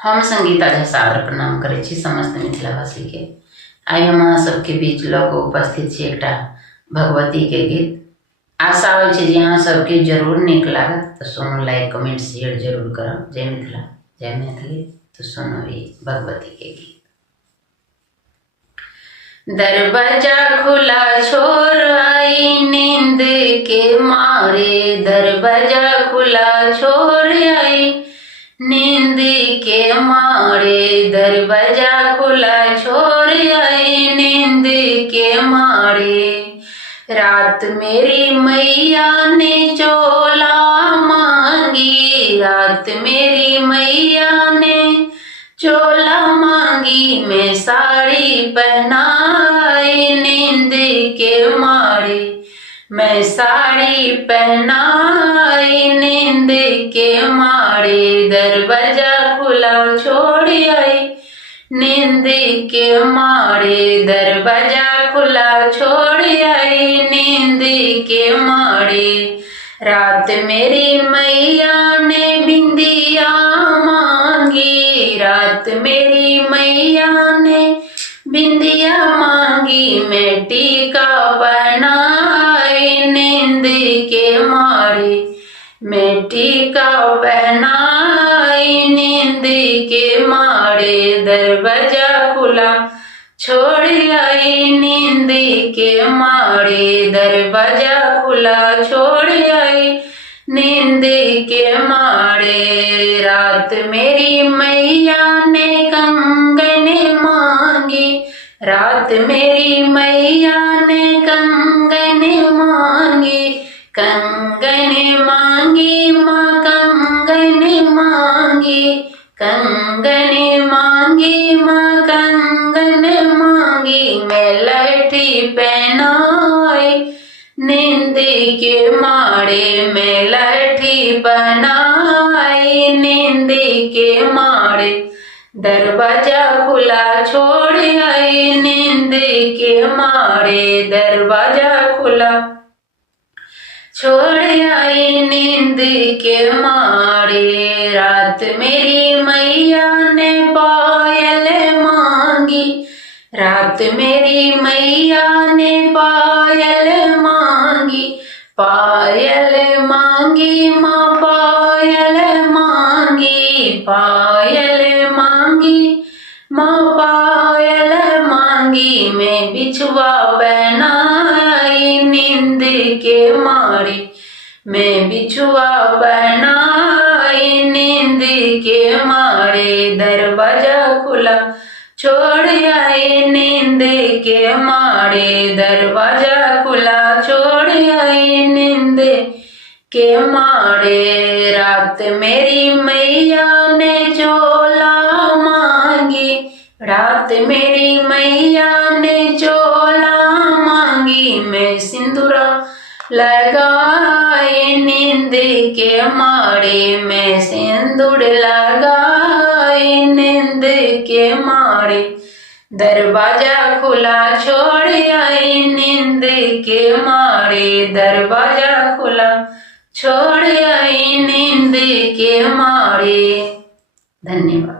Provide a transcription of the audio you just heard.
हम संगीता झा सादर प्रणाम करै छी समस्त मिथिलावासी के। आइ हम अहाँ सबके बीच लऽ कऽ उपस्थित छी एकटा भगवती के गीत। आशा होइ छै जे अहाँ सबके जरूर नीक लागत, तो सुनू, लाइक कमेंट शेयर जरूर करब। जय मिथिला, जय मैथिली। तो सुनो ई भगवती के गीत। दरवाजा खुला छोड़ आई नींद के मारे, दरवाजा खुला छोड़ आई नींद के मारे, दरवाजा खुला छोड़ आई नींद के मारे। रात मेरी मैया ने चोला मांगी, रात मेरी मैया ने चोला मांगी, मैं साड़ी पहनाई नींद के मारे, मैं साड़ी पहनाई नींद के मारे। दरवाजा खुला छोड़ आई नींद के मारे, दरवाजा खुला छोड़ आई नींद के मारे। रात मेरी मैया ने बिंदिया मांगी, रात मेरी मैया ने बिंदिया मांगी, मैं टीका पहनाई नींद के मारे, मैं टीका पहनाई नींद के मारे। दरवाजा खुला छोड़ आई नींद के मारे, दरवाजा खुला छोड़ आई नींद के मारे। रात मेरी मैया ने कंगन मांगी, रात मेरी मैया ने कंगन मांगी, कंगन मांगी माँ कंगन मांगी, कंगन मांगी माँ कंगन मांगी, मैं लठी पहनाई नींद के मारे, मैं लठी पहनाई नींद के मारे। दरवाजा खुला छोड़ आई नींद के मारे, दरवाजा खुला छोड़ आई नींद के मारे। रात मेरी मैया ने पायल मांगी, रात मेरी मैया ने पायल मांगी, पायल मांगी माँ पायल मांगी, पायल मांगी माँ पायल मांगी, मैं बिछुआ पहनाई नींद के मारे, मैं बिछुआ पहनाई नींद के मारे। दरवाजा खुला छोड़ आई नींद के मारे, दरवाजा खुला छोड़ आई नींद के मारे। रात मेरी मैया ने चोला मांगी, रात मेरी मैया ने चोला मांगी, मैं सिंदूरा लगाई नींद के मारे, मैं सिंदूर लगाई नींद के मारे। दरवाजा खुला छोड़ आई नींद के मारे, दरवाजा खुला छोड़ आई नींद के मारे। धन्यवाद।